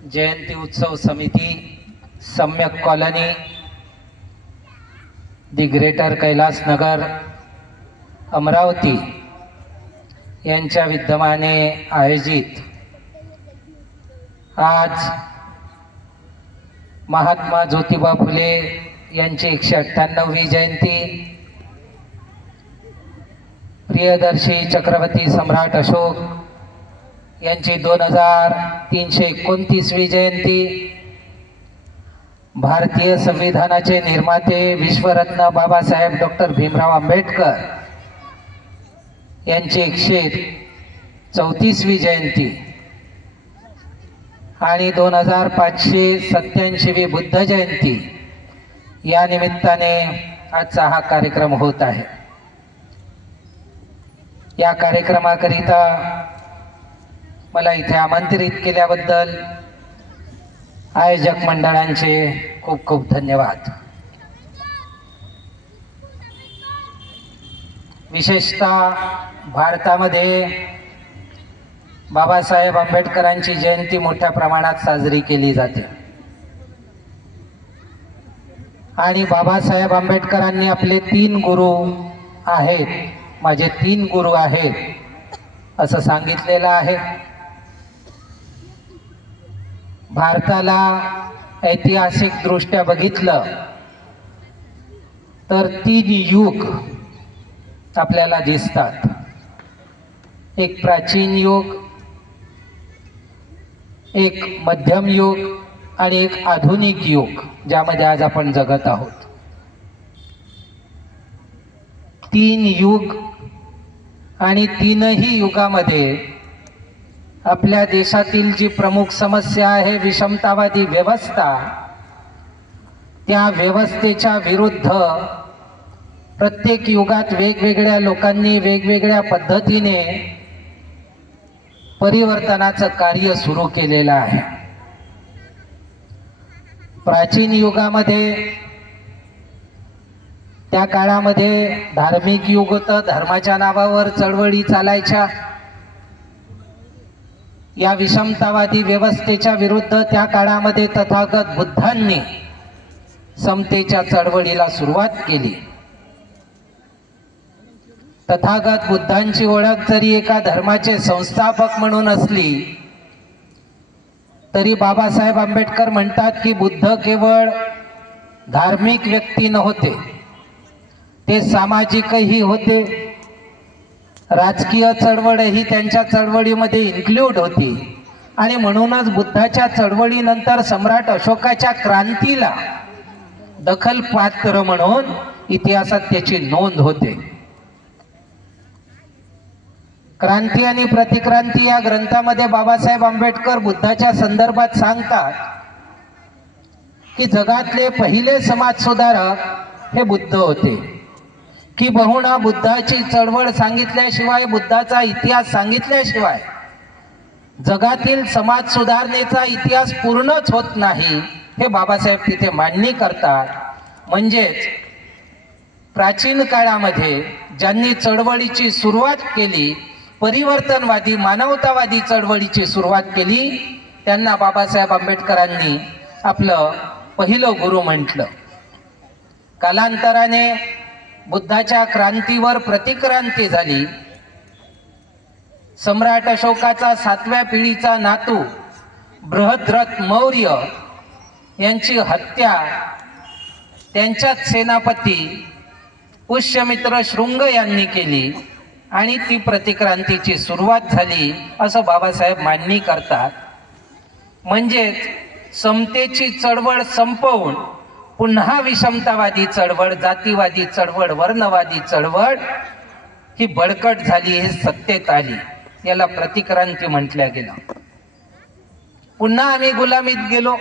जयंती उत्सव समिती, सम्यक colony, the greater Kailas Nagar, Amravati यांच्या विद्यमाने आयोजित आज महात्मा ज्योतिबा फुले यांची 198वी जयंती, प्रियदर्शी चक्रवर्ती सम्राट अशोक यांची 2329वी जयंती, भारतीय संविधानाचे निर्माते विश्वरत्न बाबासाहेब डॉक्टर भीमराव आंबेडकर यांची 134वी जयंती आणि 2587वी बुद्ध जयंती या निमित्ताने आजचा हा कार्यक्रम होत आहे। या कार्यक्रमाकरिता मला इथे आमंत्रित केल्याबद्दल आयोजक मंडळांचे खूप खूप धन्यवाद। विशेषतः भारतामध्ये बाबासाहेब आंबेडकरांची जयंती मोठ्या प्रमाणात साजरी केली जाते आणि बाबासाहेब आंबेडकरांनी आपले 3 गुरु आहेत, माझे 3 गुरु आहेत असं सांगितलेलं आहे। भारताला ऐतिहासिक दृष्ट्या बघितलं तर 3 युग आपल्याला दिसतात। एक प्राचीन युग, एक मध्यम युग आणि एक आधुनिक युग, ज्यामध्ये आज आपण जगत आहोत। 3 युग आणि 3ही युगामध्ये आपल्या देशातील जी प्रमुख समस्या आहे विषमतावादी व्यवस्था, त्या व्यवस्थेच्या विरुद्ध प्रत्येक युगात वेगवेगळ्या लोकांनी वेगवेगळ्या पद्धतीने परिवर्तनाचं कार्य सुरू केलेलं आहे। प्राचीन युगामध्ये, त्या काळामध्ये धार्मिक युग होतं, धर्माच्या नावावर चळवळी चालायच्या। या विषमतावादी व्यवस्थेच्या विरुद्ध त्या काळामध्ये तथागत बुद्धांनी समतेच्या चळवळीला सुरुवात केली। तथागत बुद्धांची ओळख जरी एका धर्माचे संस्थापक म्हणून असली तरी बाबासाहेब आंबेडकर म्हणतात की बुद्ध केवळ धार्मिक व्यक्ती नव्हते, ते सामाजिकही होते, राजकीय चळवळही त्यांच्या चळवळीमध्ये इन्क्लूड होती आणि म्हणूनच बुद्धाच्या चळवळीनंतर सम्राट अशोकाच्या क्रांतीला दखलपात्र म्हणून इतिहासात त्याची नोंद होते। क्रांती आणि प्रतिक्रांती या ग्रंथामध्ये बाबासाहेब आंबेडकर बुद्धाच्या संदर्भात सांगतात की जगातले पहिले समाज सुधारक हे बुद्ध होते, की बहुणा बुद्धाची चळवळ सांगितल्याशिवाय, बुद्धाचा इतिहास सांगितल्याशिवाय जगातील समाज सुधारणेचा इतिहास पूर्णच होत नाही, हे बाबासाहेब तिथे मांडणी करतात। म्हणजेच प्राचीन काळामध्ये ज्यांनी चळवळीची सुरुवात केली, परिवर्तनवादी मानवतावादी चळवळीची सुरुवात केली, त्यांना बाबासाहेब आंबेडकरांनी आपलं पहिलं गुरु म्हटलं। कालांतराने बुद्धाच्या क्रांतीवर प्रतिक्रांती झाली। सम्राट अशोकाचा 7व्या पिढीचा नातू बृहद्रथ मौर्य यांची हत्या त्यांच्याच सेनापती पुष्यमित्र शृंग यांनी केली आणि ती प्रतिक्रांतीची सुरुवात झाली असं बाबासाहेब मांडणी करतात। म्हणजेच समतेची चळवळ संपवून पुन्हा विषमतावादी चळवळ, जातीवादी चळवळ, वर्णवादी चळवळ ही बळकट झाली, हे सत्तेत आली, याला प्रतिक्रांती म्हटल्या गेलं। पुन्हा आम्ही गुलामीत गेलो।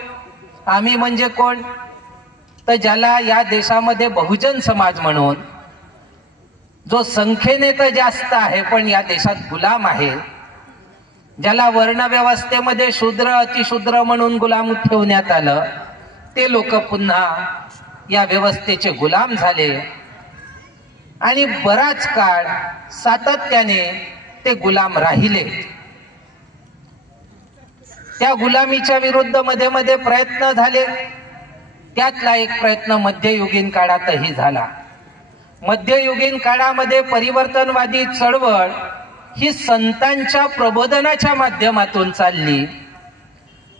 आम्ही म्हणजे कोण? तर ज्याला या देशामध्ये बहुजन समाज म्हणून, जो संख्येने तर जास्त आहे पण या देशात गुलाम आहे, ज्याला वर्णव्यवस्थेमध्ये शूद्र अतिशूद्र म्हणून गुलाम ठेवण्यात आलं, ते लोक पुन्हा या व्यवस्थेचे गुलाम झाले आणि बराच काळ सातत्याने ते गुलाम राहिले। त्या गुलामीच्या विरुद्ध मध्ये मध्ये प्रयत्न झाले. त्यातला एक प्रयत्न मध्ययुगीन काळातही झाला. मध्ययुगीन काळामध्ये परिवर्तनवादी चळवळ ही संतांच्या प्रबोधनाच्या माध्यमातून चालली.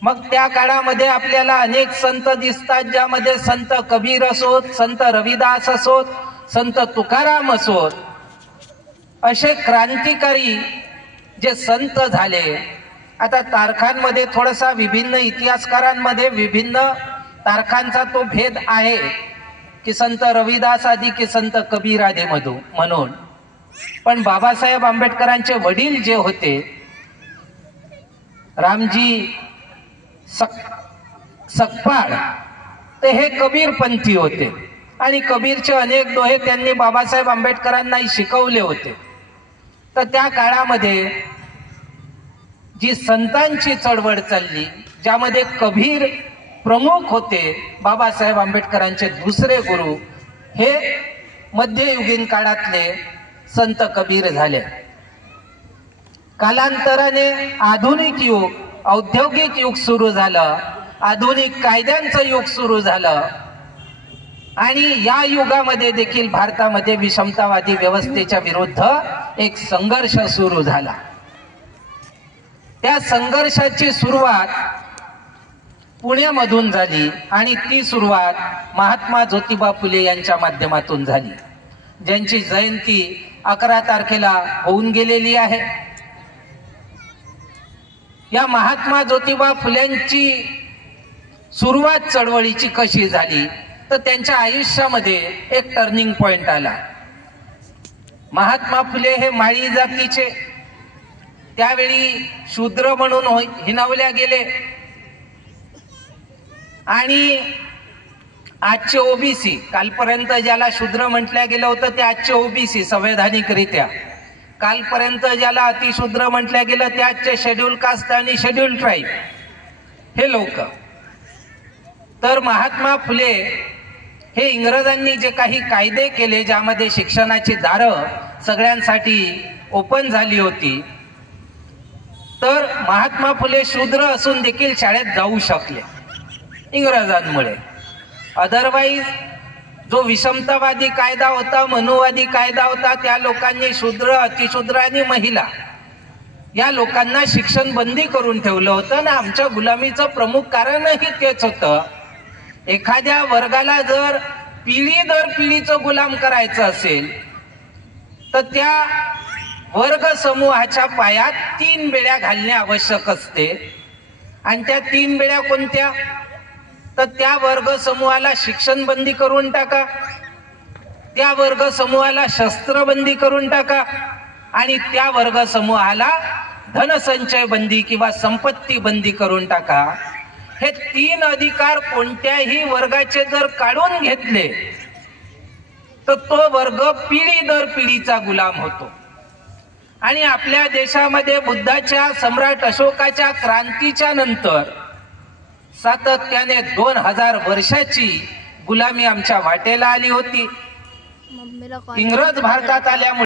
मग त्या काळामध्ये आपल्याला अनेक संत दिसतात, ज्यामध्ये संत कबीर असोत, संत रविदास असोत, संत तुकाराम असोत, असे क्रांतिकारी जे संत झाले. आता तारखांमध्ये थोडासा विभिन्न इतिहासकारांमध्ये विभिन्न तारखांचा तो भेद आहे की संत रविदास आदी की संत कबीर आदी म्हणून. पण बाबासाहेब आंबेडकरांचे वडील जे होते रामजी सकपाळ, ते हे कबीरपंथी होते आणि कबीरचे अनेक दोहे त्यांनी बाबासाहेब आंबेडकरांनाही शिकवले होते. तर त्या काळामध्ये जी संतांची चळवळ चालली, ज्यामध्ये कबीर प्रमुख होते, बाबासाहेब आंबेडकरांचे दुसरे गुरु हे मध्ययुगीन काळातले संत कबीर झाले. कालांतराने आधुनिक युग, औद्योगिक युग सुरू झालं, आधुनिक कायद्यांचं युग सुरू झालं आणि या युगामध्ये देखील भारतामध्ये विषमतावादी व्यवस्थेच्या विरुद्ध एक संघर्ष सुरू झाला. त्या संघर्षाची सुरुवात पुण्यामधून झाली आणि ती सुरुवात महात्मा ज्योतिबा फुले यांच्या माध्यमातून झाली, ज्यांची जयंती 11 तारखेला होऊन गेलेली आहे. या महात्मा ज्योतिबा फुलेंची सुरुवात चळवळीची कशी झाली, तर त्यांच्या आयुष्यामध्ये एक टर्निंग पॉइंट आला. महात्मा फुले हे माळी जातीचे, त्यावेळी शूद्र म्हणून हिणवल्या गेले आणि आजचे ओबीसी, कालपर्यंत ज्याला शूद्र म्हटलं गेलं होतं ते आजचे ओबीसी संवैधानिकरित्या, कालपर्यंत ज्याला अतिशूद्र म्हटलं गेलं ते आजचे शेड्यूल कास्ट आणि शेड्यूल ट्राईब हे लोक. तर महात्मा फुले हे इंग्रजांनी जे काही कायदे केले, ज्यामध्ये शिक्षणाची दारं सगळ्यांसाठी ओपन झाली होती, तर महात्मा फुले शूद्र असून देखील शाळेत जाऊ शकले इंग्रजांमुळे. अदरवाईज जो विषमतावादी कायदा होता, मनुवादी कायदा होता, त्या लोकांनी शूद्र, अतिशूद्र आणि महिला या लोकांना शिक्षण बंदी करून ठेवलं होतं. ना आमच्या गुलामीचं प्रमुख कारणही तेच होतं. एखाद्या वर्गाला जर पिढी दर पिढीचं गुलाम करायचं असेल तर त्या वर्ग समूहाच्या पायात 3 बेड्या घालणे आवश्यक असते. आणि त्या 3 बेड्या कोणत्या, तर त्या वर्ग समूहाला शिक्षण बंदी करून टाका, त्या वर्ग समूहाला शस्त्रबंदी करून टाका आणि त्या वर्ग समूहाला धनसंचय बंदी किंवा संपत्ती बंदी करून टाका. हे 3 अधिकार कोणत्याही वर्गाचे जर काढून घेतले तर तो वर्ग पिढी दर पिढीचा गुलाम होतो. आणि आपल्या देशामध्ये बुद्धाच्या, सम्राट अशोकाच्या क्रांतीच्या नंतर सातत्याने 2000 वर्षाची गुलामी आमच्या वाटेला आली होती. इंग्रज भारतात आल्यामुळे